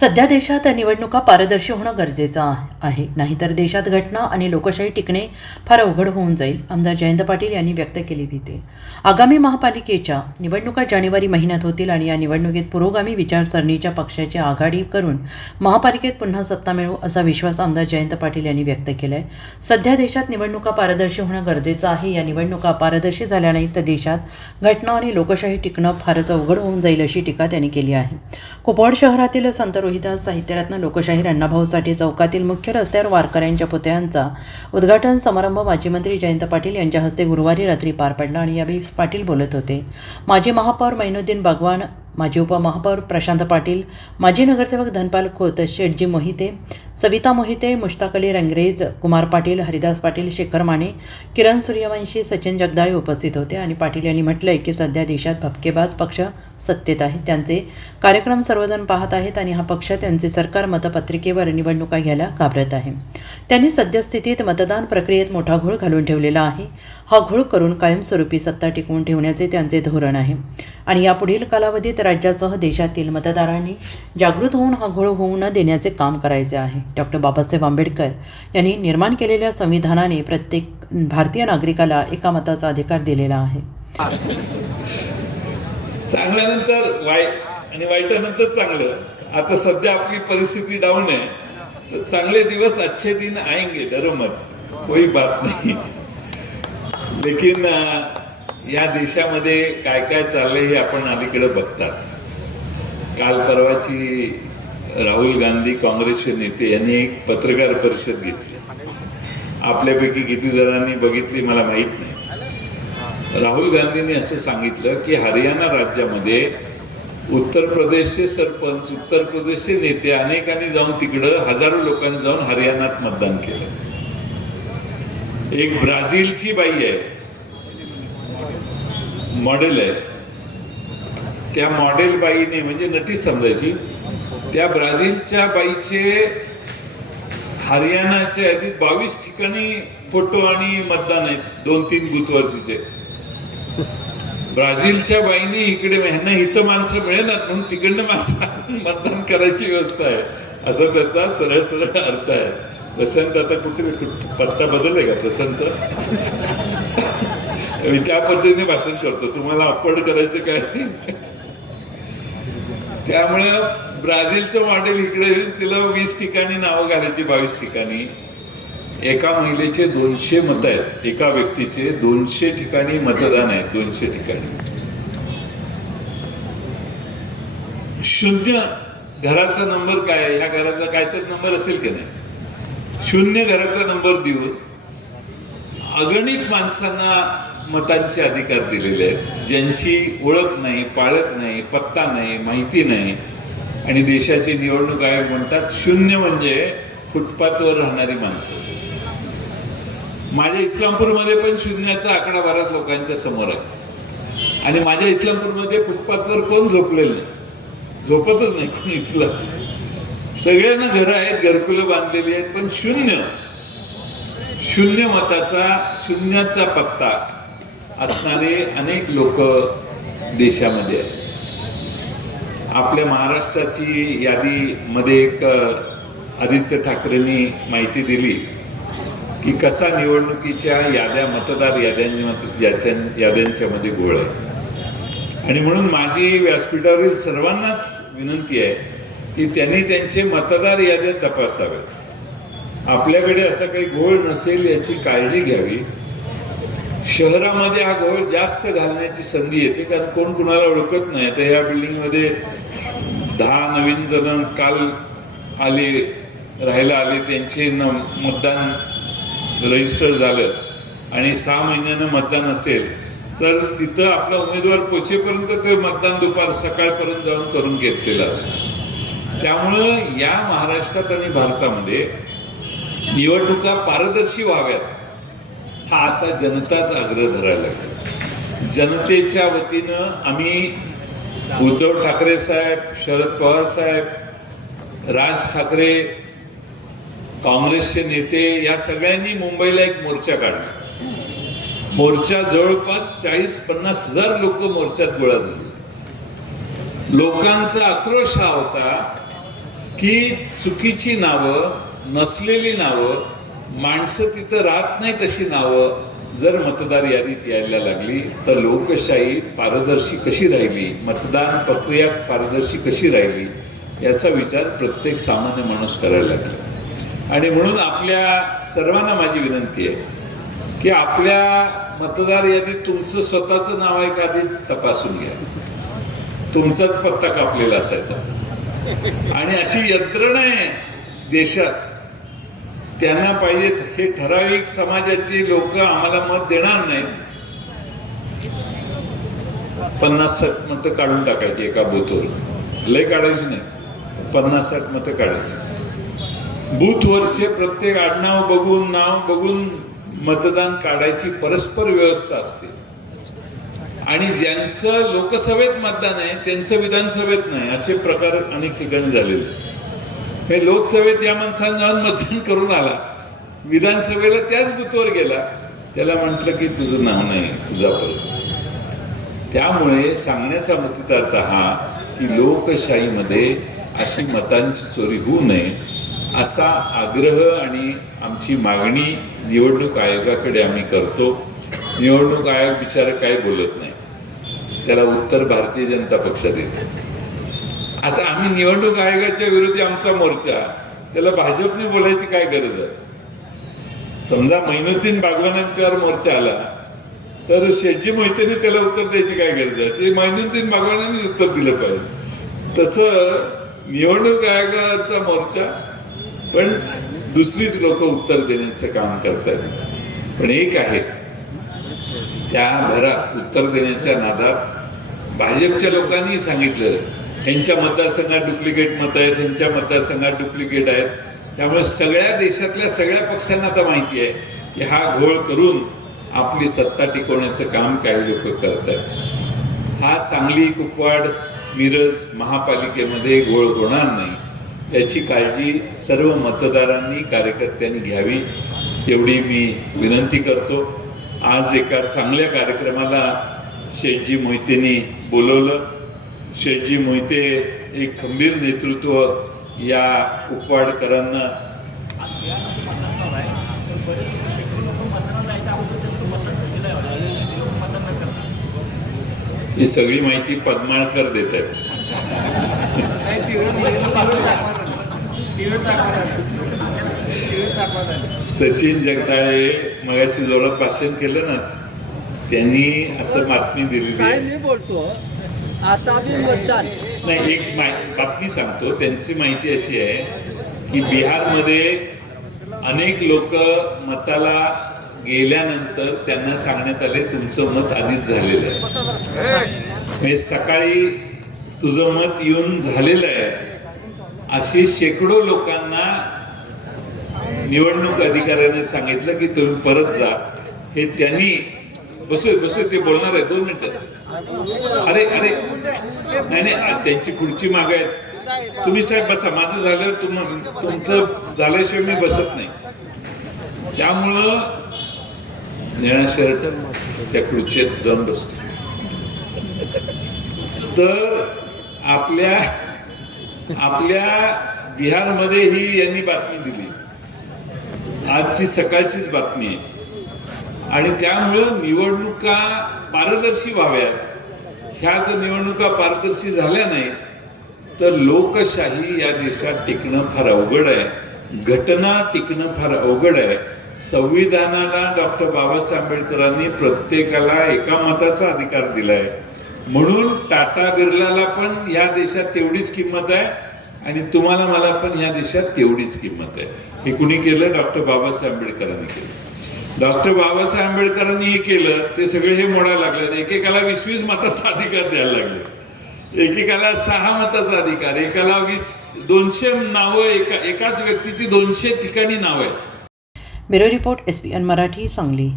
सध्या देशात निवडणुका पारदर्शी होणं गरजेचं आहे. नाहीतर देशात घटना आणि लोकशाही टिकणे फार अवघड होऊन जाईल आमदार जयंत पाटील यांनी व्यक्त केली भीती. आगामी महापालिकेच्या निवडणुका जानेवारी महिन्यात होतील आणि या निवडणुकीत पुरोगामी विचारसरणीच्या पक्षाची आघाडी करून महापालिकेत पुन्हा सत्ता मिळवू असा विश्वास आमदार जयंत पाटील यांनी व्यक्त केला आहे सध्या देशात निवडणुका पारदर्शी होणं गरजेचं आहे. या निवडणुका पारदर्शी झाल्या नाहीत तर देशात घटना आणि लोकशाही टिकणं फारच अवघड होऊन जाईल अशी टीका त्यांनी केली आहे. कोपवाड शहरातील संत रोहिदास साहित्यरत्न लोकशाहीर अण्णाभाऊ साठे चौकातील मुख्य रस्त्यावर वारकऱ्यांच्या पुतळ्यांचा उद्घाटन समारंभ माजी मंत्री जयंत पाटील यांच्या हस्ते गुरुवारी रात्री पार पडला आणि यावेळी पाटील बोलत होते. माजी महापौर मैनुद्दीन भगवान माजी उपमहापौर प्रशांत पाटील माजी नगरसेवक धनपाल खोत शेटजी मोहिते सविता मोहिते मुश्ताक अली रंगरेज कुमार पाटील हरिदास पाटील शेखर माने किरण सूर्यवंशी सचिन जगदाळे उपस्थित होते आणि पाटील यांनी म्हटलंय की सध्या देशात भपकेबाज पक्ष सत्तेत आहेत. त्यांचे कार्यक्रम सर्वजण पाहत आहेत आणि हा पक्ष त्यांचे सरकार मतपत्रिकेवर निवडणुका घ्यायला घाबरत आहे. त्यांनी सद्यस्थितीत मतदान प्रक्रियेत मोठा घोळ घालून ठेवलेला आहे. हा घोळ करून कायमस्वरूपी सत्ता टिकवून ठेवण्याचे त्यांचे धोरण आहे. आणि यापुढील कालावधीत राज्यासह देशातील मतदारांनी जागृत होऊन हा घोळ होऊ न देण्याचे काम करायचे आहे. डॉक्टर बाबासाहेब आंबेडकर यांनी निर्माण केलेल्या संविधानाने प्रत्येक भारतीय नागरिकाला एका मताचा अधिकार दिलेला आहे. चांगल्यानंतर वाईट आणि वाईटानंतर चांगलं. आता सध्या आपली परिस्थिती डाऊन आहे. तर चांगले दिवस अच्छे दिन आएंगे डरो मत कोई बात नाही. लेकिन या देशामध्ये काय काय चाललंय हे आपण अलीकडे बघतात. काल परवाची राहुल गांधी काँग्रेसचे नेते यांनी एक पत्रकार परिषद घेतली. आपल्यापैकी किती जणांनी बघितली मला माहीत नाही. राहुल गांधींनी असं सांगितलं की हरियाणा राज्यामध्ये उत्तर प्रदेशचे सरपंच उत्तर प्रदेशचे नेते अनेकांनी जाऊन तिकडं हजारो लोकांनी जाऊन हरियाणात मतदान केलं. एक ब्राझीलची बाई आहे. मॉडेल आहे. त्या मॉडेल बाईने म्हणजे नटीच समजायची. त्या ब्राझीलच्या बाईचे हरियाणाच्या यादीत बावीस ठिकाणी फोटो आणि मतदान आहेत. दोन तीन बुथवरतीचे. तिचे ब्राझीलच्या बाईने इकडे ह्यांना इथं माणसं मिळेनात म्हणून तिकडनं माणसं मतदान करायची व्यवस्था आहे. असा त्याचा सरळ सरळ अर्थ आहे. प्रशांत आता कुठे कुठे पत्ता बदललाय का प्रशांतचा? मी त्या पद्धतीने भाषण करतो. तुम्हाला अपड करायचं काय? त्यामुळे ब्राझीलचं मॉडेल इकडे येऊन तिला वीस ठिकाणी नावं घालायची बावीस ठिकाणी. एका महिलेचे दोनशे मत आहेत. एका व्यक्तीचे दोनशे ठिकाणी मतदान आहेत दोनशे ठिकाणी. शून्य घराचा नंबर काय आहे? ह्या घराचा काय तर नंबर असेल की नाही? शून्य घराचा नंबर देऊन अगणित माणसांना मतांचे अधिकार दिलेले आहेत. ज्यांची ओळख नाही पाळत नाही पत्ता नाही माहिती नाही. आणि देशाचे निवडणूक आयोग म्हणतात शून्य म्हणजे फुटपाथवर राहणारी माणसं. माझ्या इस्लामपूरमध्ये पण शून्याचा आकडा बऱ्याच लोकांच्या समोर आहे. आणि माझ्या इस्लामपूरमध्ये फुटपाथवर कोण झोपलेलं नाही? झोपतच नाही कोण इस्लाम. सगळ्यांना घरं आहेत घरकुलं बांधलेली आहेत पण शून्य. शून्य मताचा शून्याचा पत्ता. असणारे अनेक लोक देशामध्ये आहेत. आपल्या महाराष्ट्राची यादीमध्ये एक आदित्य ठाकरेंनी माहिती दिली की कसा निवडणुकीच्या याद्या मतदार याद्यांच्या याच्या याद्यांच्या मध्ये गोळ आहे. आणि म्हणून माझी व्यासपीठावरील सर्वांनाच विनंती आहे की त्यांनी त्यांचे मतदार याद्या तपासाव्यात. आपल्याकडे असा काही गोळ नसेल याची काळजी घ्यावी. शहरामध्ये हा घोळ जास्त घालण्याची संधी येते कारण कोण कुणाला ओळखत नाही. तर ह्या बिल्डिंगमध्ये दहा नवीन जण काल आले राहायला आले त्यांचे न मतदान रजिस्टर झालं आणि सहा महिन्यानं मतदान असेल तर तिथं आपला उमेदवार पोचेपर्यंत ते मतदान दुपार सकाळपर्यंत जाऊन करून घेतलेलं असतं. त्यामुळं या महाराष्ट्रात आणि भारतामध्ये निवडणुका पारदर्शी व्हाव्यात. हा आता जनताच आग्रह धरायला लागेल. जनतेच्या वतीनं आम्ही उद्धव ठाकरे साहेब शरद पवार साहेब राज ठाकरे काँग्रेसचे नेते या सगळ्यांनी मुंबईला एक मोर्चा काढला. मोर्चा जवळपास चाळीस पन्नास हजार लोक मोर्चात गोळा झाले. लोकांचा आक्रोश हा होता की चुकीची नावं नसलेली नावं माणसं तिथं राहत नाही तशी नावं. जर मतदार यादीत यायला लागली तर लोकशाही पारदर्शी कशी राहिली? मतदान प्रक्रिया पारदर्शी कशी राहिली? याचा विचार प्रत्येक सामान्य माणूस करायला लागला. आणि म्हणून आपल्या सर्वांना माझी विनंती आहे की आपल्या मतदार यादीत तुमचं स्वतःचं नाव आहे का आधी तपासून घ्या. तुमचाच पत्ता कापलेला असायचा. आणि अशी यंत्रणा आहे देशात. त्यांना पाहिजेत हे ठराविक समाजाची लोक आम्हाला मत देणार नाहीत. पन्नास साठ मतं काढून टाकायची एका बूथवर लय काढायची नाही. पन्नास साठ मतं काढायची. बूथवरचे प्रत्येक आडनाव बघून नाव बघून मतदान काढायची परस्पर व्यवस्था असते. आणि ज्यांचं लोकसभेत मतदान आहे त्यांचं विधानसभेत नाही असे प्रकार अनेक ठिकाणी झालेले आहेत. हे लोकसभेत या माणसानं जाऊन मतदान करून आला. विधानसभेला त्याच बुथवर गेला. त्याला म्हटलं की तुझं नाव नाही तुझा परत त्यामुळे सांगण्याचा मतितार्थ हा की लोकशाहीमध्ये अशी मतांची चोरी होऊ नये असा आग्रह आणि आमची मागणी निवडणूक आयोगाकडे आम्ही करतो. निवडणूक आयोग बिचारा काय बोलत नाही. त्याला उत्तर भारतीय जनता पक्ष देते. आता आम्ही निवडणूक आयोगाच्या विरोधी आमचा मोर्चा. त्याला भाजपने बोलायची काय गरज आहे? समजा मैनुद्दीन बागवानांच्यावर मोर्चा आला तर शेजी मोहितेने त्याला उत्तर द्यायची काय गरज आहे? ते मैनुद्दीन बागवानांनी उत्तर दिलं पाहिजे. तसं निवडणूक आयोगाचा मोर्चा पण दुसरीच लोक उत्तर देण्याचं काम करतात. पण एक आहे त्या भरात उत्तर देण्याच्या नादात भाजपच्या लोकांनी सांगितलं ह्यांच्या मतदारसंघात डुप्लिकेट मत आहेत ह्यांच्या मतदारसंघात डुप्लिकेट आहेत. त्यामुळे सगळ्या देशातल्या सगळ्या पक्षांना आता माहिती आहे की हा घोळ करून आपली सत्ता टिकवण्याचं काम काही लोक करत आहेत हा सांगली कुपवाड मिरज महापालिकेमध्ये घोळ होणार नाही. याची काळजी सर्व मतदारांनी कार्यकर्त्यांनी घ्यावी. एवढी मी विनंती करतो. आज एका चांगल्या कार्यक्रमाला शेठजी मोहितेनी बोलवलं. शेटजी मोहिते एक खंबीर नेतृत्व या कुपवाडकरांना ही सगळी माहिती पद्माळकर देत आहेत. सचिन जगदाळे मगाशी जोरात भाषण केलं ना त्यांनी असं बातमी दिली मी बोलतो. नाही एक बातमी सांगतो. त्यांची माहिती अशी आहे की बिहारमध्ये अनेक लोक मताला गेल्यानंतर त्यांना सांगण्यात आले तुमचं मत आधीच झालेलं आहे. म्हणजे सकाळी तुझं मत येऊन झालेलं आहे. अशी शेकडो लोकांना निवडणूक अधिकाऱ्याने सांगितलं की तुम्ही परत जा. हे त्यांनी बसू बसू ते बोलणार आहे. दोन मिनिटं. अरे अरे. नाही नाही त्यांची खुर्ची माग आहेत. तुम्ही साहेब बसा माझं झाल्यावर तुम तुमचं झाल्याशिवाय मी बसत नाही. त्यामुळं निळा त्या खुर्चीत जाऊन बसतो. तर आपल्या आपल्या बिहारमध्ये ही यांनी बातमी दिली. आजची सकाळचीच बातमी आहे. आणि त्यामुळं निवडणुका पारदर्शी व्हाव्यात. ह्या जर निवडणुका पारदर्शी झाल्या नाही तर लोकशाही या देशात टिकणं फार अवघड आहे. घटना टिकणं फार अवघड आहे. संविधानाला डॉक्टर बाबासाहेब आंबेडकरांनी प्रत्येकाला एका मताचा अधिकार दिलाय. म्हणून टाटा बिर्लाला पण ह्या देशात तेवढीच किंमत आहे आणि तुम्हाला मला पण ह्या देशात तेवढीच किंमत आहे. हे कुणी केलं? डॉक्टर बाबासाहेब आंबेडकरांनी केलं. डॉक्टर बाबासाहेब आंबेडकरांनी हे केलं ते सगळे हे मोडायला लागले एकेकाला वीस वीस मताचा अधिकार द्यायला लागले. एकेकाला सहा मताचा अधिकार एकाला वीस दोनशे नावं एका एकाच व्यक्तीची दोनशे ठिकाणी नावं आहेत. Bureau report S P N Marathi Sangli.